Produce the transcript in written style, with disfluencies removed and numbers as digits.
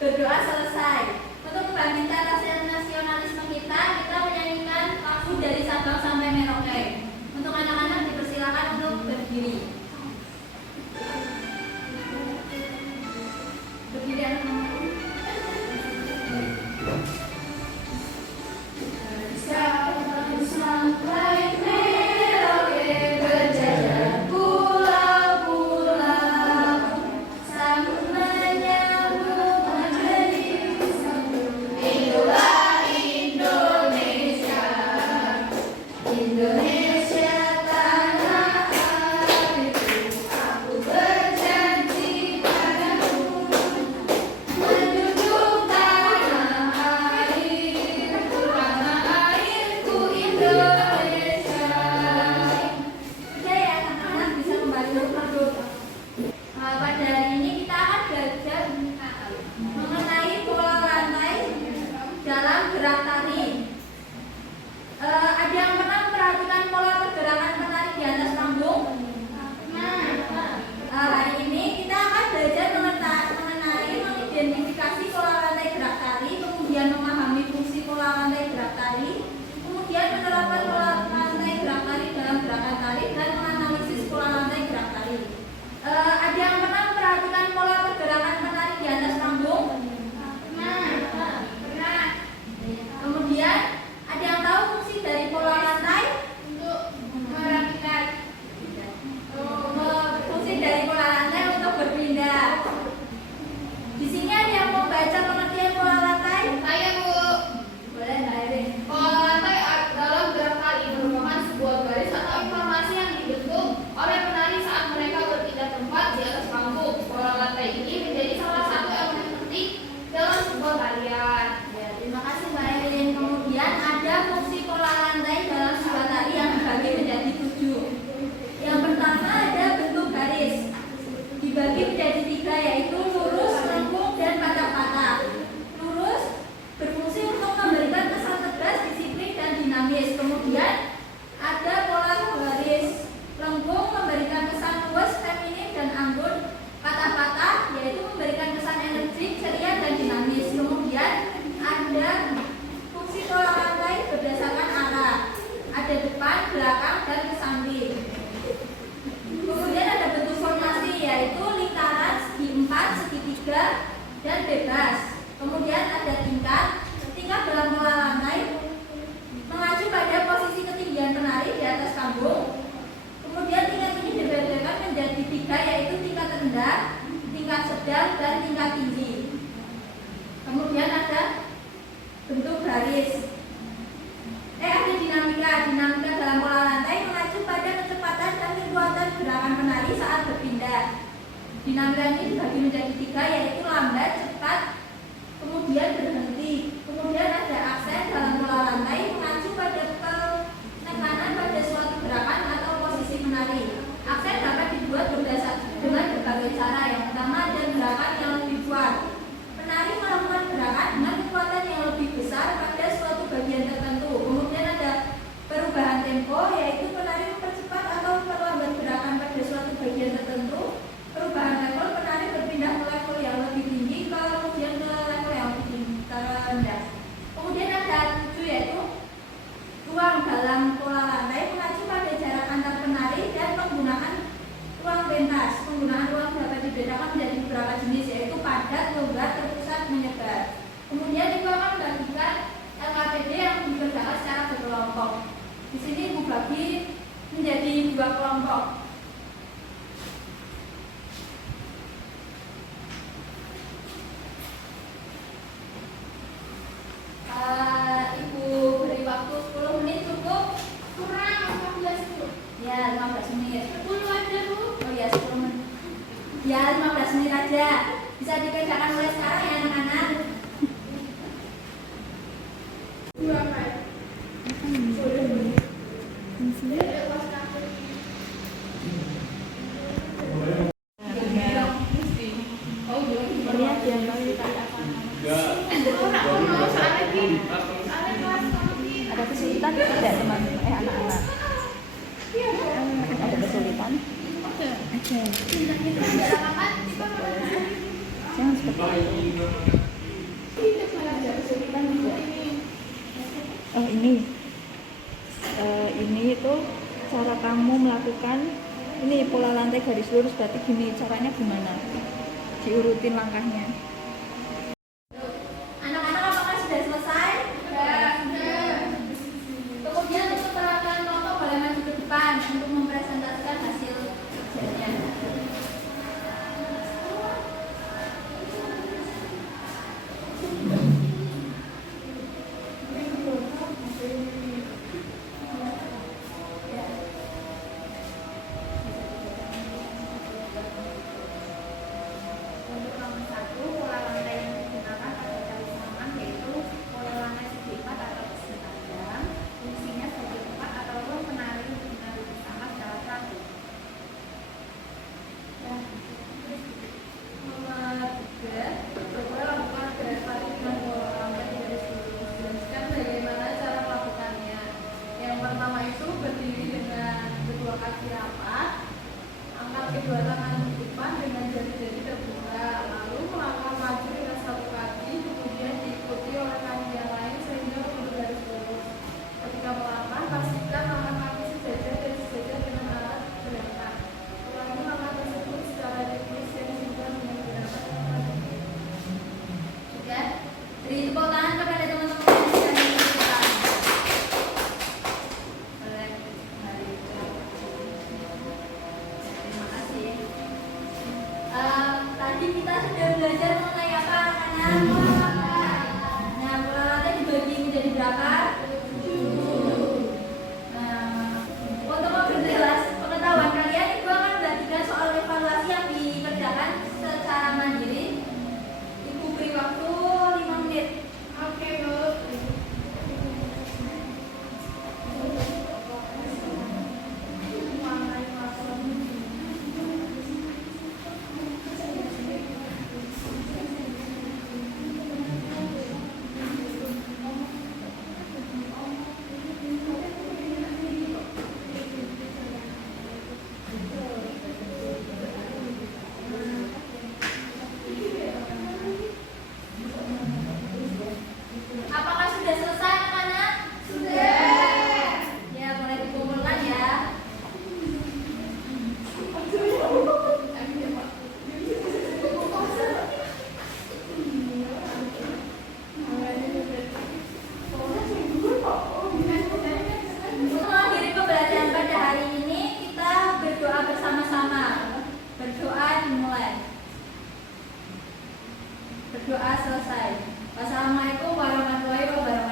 Berdoa selesai. Untuk membangkitkan rasa nasionalisme kita menyanyikan lagu dari Sabang sampai Merauke. Untuk anak-anak dipersilakan untuk berdiri. Berdiri anak-anak. Sabang sampai Merauke berjajar pulau-pulau, sambut menyambut menjadi satu. Itulah Indonesia, Indonesia tanah airku. Aku berjanji padamu menjunjung tanah airku Indonesia. Udah ya anak-anak, bisa kembali ke rumah. Pada hari ini kita akan belajar mengenai pola rantai dalam gerak tari. Ada yang pernah memperhatikan pola pergerakan penari di atas panggung? Hari ini kita akan belajar mengenai mengidentifikasi pola rantai gerak tari, kemudian memahami fungsi pola rantai gerak tari, kemudian menerapkan pola rantai gerak tari dalam gerakan tari, dan menganalisis pola rantai gerak tari. Ada yang pernah memperhatikan pola pergerakan penari di atas panggung? Pernah. Kemudian ada yang tahu fungsi dari pola rantai? Untuk merapikan. Fungsi dari pola rantai untuk berpindah. Di sini ada yang mau baca pengertian pola rantai? Saya, Bu. Boleh, Mbak Erin. Pola rantai dalam gerak tari merupakan sebuah garis atau informasi yang dibentuk oleh penari saat mereka berpindah tempat di atas panggung. Pola rantai ini menjadi salah satu elemen penting dalam sebuah tarian. Ya, terima kasih Mbak Erin. Kemudian ada fungsi pola rantai dalam sebuah tari yang dibagi menjadi 7. Yang pertama ada bentuk garis. Dibagi menjadi 3, yaitu lurus, lengkung, dan patah-patah. Lurus berfungsi untuk memberikan kesan tegas, disiplin, dan dinamis. Kemudian ada pola garis. Lengkung memberikan kesan luas, feminin, dan anggun. Patah-patah yaitu memberikan kesan energik, ceria, dan dinamis. Kemudian ada fungsi pola rantai berdasarkan arah. Ada depan, belakang, dan ke samping. Kemudian ada bentuk formasi, yaitu lingkaran, segi 4, segitiga, dan bebas. Kemudian ada tingkat. Tingkat dalam pola rantai mengacu pada posisi ketinggian penari di atas panggung. Kemudian tingkat ini dibedakan menjadi 3, yaitu tingkat rendah, tingkat sedang, dan tingkat tinggi. Kemudian ada bentuk garis. Ada dinamika. Dinamika dalam pola rantai mengacu pada kecepatan dan kekuatan gerakan penari saat berpindah. Dinamika ini dibagi menjadi 3, yaitu lambat, cepat, kemudian berhenti. Kemudian ada aksen dalam pola rantai mengacu pada penekanan pada suatu gerakan atau posisi menari. Aksen dapat dibuat dengan berbagai cara. Yang pertama ada gerakan yang lebih kuat. Penari melakukan gerakan dengan kekuatan yang lebih besar pada suatu bagian tertentu. Kemudian ada perubahan tempo, yaitu penari mempercepat atau memperlambat gerakan pada suatu bagian tertentu. Perubahan level, penari berpindah ke level yang lebih tinggi, kemudian ke level yang lebih rendah. Kemudian ada 7, yaitu ruang dalam pola rantai mengacu pada jarak antar penari dan penggunaan ruang pentas. Penggunaan ruang dapat dibedakan menjadi beberapa jenis, yaitu padat, longgar, terpusat, menyebar. Kemudian itu akan membagikan LKPD yang dikerjakan secara berkelompok. Di sini Ibu bagi menjadi 2 kelompok. Ada kesulitan tidak teman-teman anak-anak? Ada kesulitan? Ada. Jangan seperti itu. Ada kesulitan juga. Oh ini itu cara kamu melakukan ini pola lantai garis lurus, berarti gini caranya gimana? Diurutin langkahnya. Anak-anak apakah sudah selesai? Kemudian untuk perwakilan kelompok boleh maju ke depan untuk mempresentasikan hasil kerjanya. Untuk nomor 1, pola lantai yang digunakan pada kali saman yaitu pola lantai segi 4 atau segi panjang. Fungsinya sebagai tempat atau ruang penari bersama secara teratur. Nomor 3, coba lakukan gerakan dengan pola lantai garis lurus. Jelaskan bagaimana cara melakukannya. Yang pertama itu berdiri dengan kedua kaki rapat, angkat kedua tangan di depan dengan jari-jari terbuka, lalu melangkah maju dengan satu kaki, kemudian diikuti oleh kaki yang lain sehingga menuju garis lurus. Ketika melangkah, pastikan langkah kaki sejajar dan sejajar dengan alat gerakan. Ulangi langkah tersebut secara ritmis yang juga menggunakan langkah. Sudah? Beri tepuk tangan kepada teman-teman yang sudah mengerjakan. Boleh kembali. Terima kasih. Tadi kita sudah belajar mengenai apa anak-anak? Nah, pola lantai dibagi menjadi berapa? 7. Nah, untuk memperjelas pengetahuan kalian, Ibu akan membagikan soal evaluasi yang dikerjakan secara mandiri. Ibu beri waktu 5 menit. Oke, Bu. Apakah sudah selesai anak-anak? Sudah. Ya, boleh dikumpulkan ya. Untuk mengakhiri pembelajaran pada hari ini, kita berdoa bersama-sama. Berdoa dimulai. Berdoa selesai. Wassalamualaikum warahmatullahi wabarakatuh.